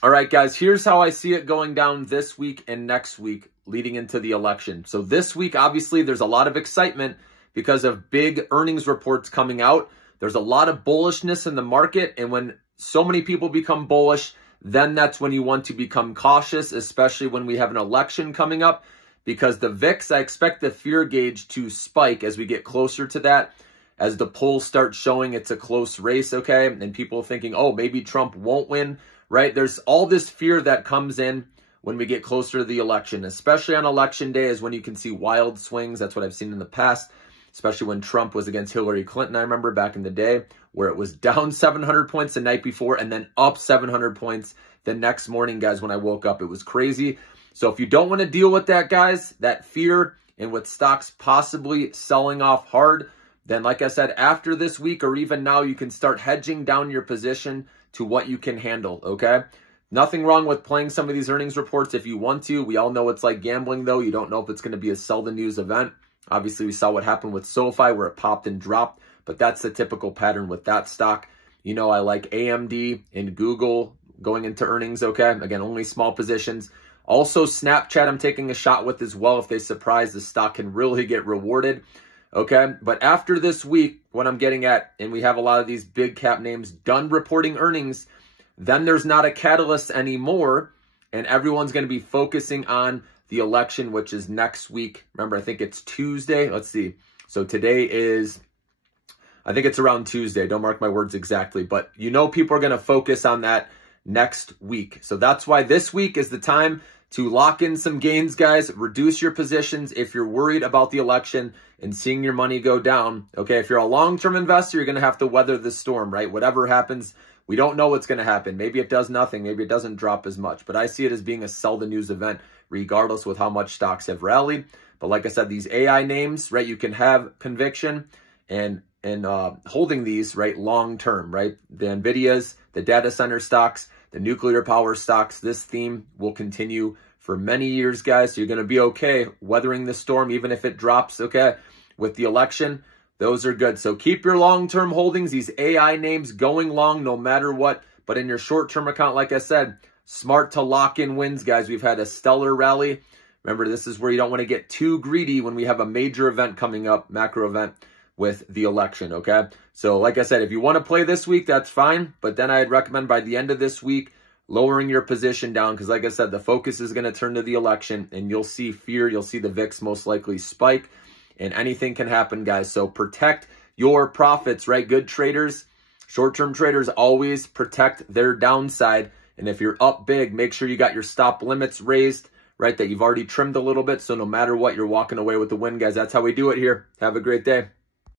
All right, guys, here's how I see it going down this week and next week leading into the election. So this week, obviously, there's a lot of excitement because of big earnings reports coming out. There's a lot of bullishness in the market. And when so many people become bullish, then that's when you want to become cautious, especially when we have an election coming up. Because the VIX, I expect the fear gauge to spike as we get closer to that, as the polls start showing it's a close race, okay? And people thinking, oh, maybe Trump won't win. Right? There's all this fear that comes in when we get closer to the election, especially on election day is when you can see wild swings. That's what I've seen in the past, especially when Trump was against Hillary Clinton. I remember back in the day where it was down 700 points the night before and then up 700 points the next morning, guys, when I woke up. It was crazy. So if you don't want to deal with that, guys, that fear and with stocks possibly selling off hard, then like I said, after this week or even now, you can start hedging down your position to what you can handle, okay? Nothing wrong with playing some of these earnings reports if you want to. We all know it's like gambling, though. You don't know if it's going to be a sell the news event. Obviously, we saw what happened with SoFi where it popped and dropped, but that's the typical pattern with that stock. You know, I like AMD and Google going into earnings, okay? Again, only small positions. Also, Snapchat I'm taking a shot with as well. If they surprise, the stock can really get rewarded. Okay, but after this week, what I'm getting at, and we have a lot of these big cap names done reporting earnings, then there's not a catalyst anymore, and everyone's going to be focusing on the election, which is next week. Remember, I think it's Tuesday. Let's see. So today is, I think it's around Tuesday. Don't mark my words exactly, but you know people are going to focus on that next week. So that's why this week is the time to lock in some gains, guys. Reduce your positions if you're worried about the election and seeing your money go down. Okay, if you're a long-term investor, you're going to have to weather the storm, right? Whatever happens, we don't know what's going to happen. Maybe it does nothing. Maybe it doesn't drop as much. But I see it as being a sell the news event, regardless with how much stocks have rallied. But like I said, these AI names, right, you can have conviction and holding these, right, long-term, right? The NVIDIAs, the data center stocks, the nuclear power stocks, this theme will continue for many years, guys. So you're going to be okay weathering the storm, even if it drops, okay? With the election, those are good. So keep your long-term holdings, these AI names going long no matter what. But in your short-term account, like I said, smart to lock in wins, guys. We've had a stellar rally. Remember, this is where you don't want to get too greedy when we have a major event coming up, macro event with the election, okay? So like I said, if you want to play this week, that's fine. But then I'd recommend by the end of this week, lowering your position down because like I said, the focus is going to turn to the election and you'll see fear. You'll see the VIX most likely spike and anything can happen, guys. So protect your profits, right? Good traders, short-term traders always protect their downside. And if you're up big, make sure you got your stop limits raised, right? That you've already trimmed a little bit. So no matter what, you're walking away with the win, guys. That's how we do it here. Have a great day.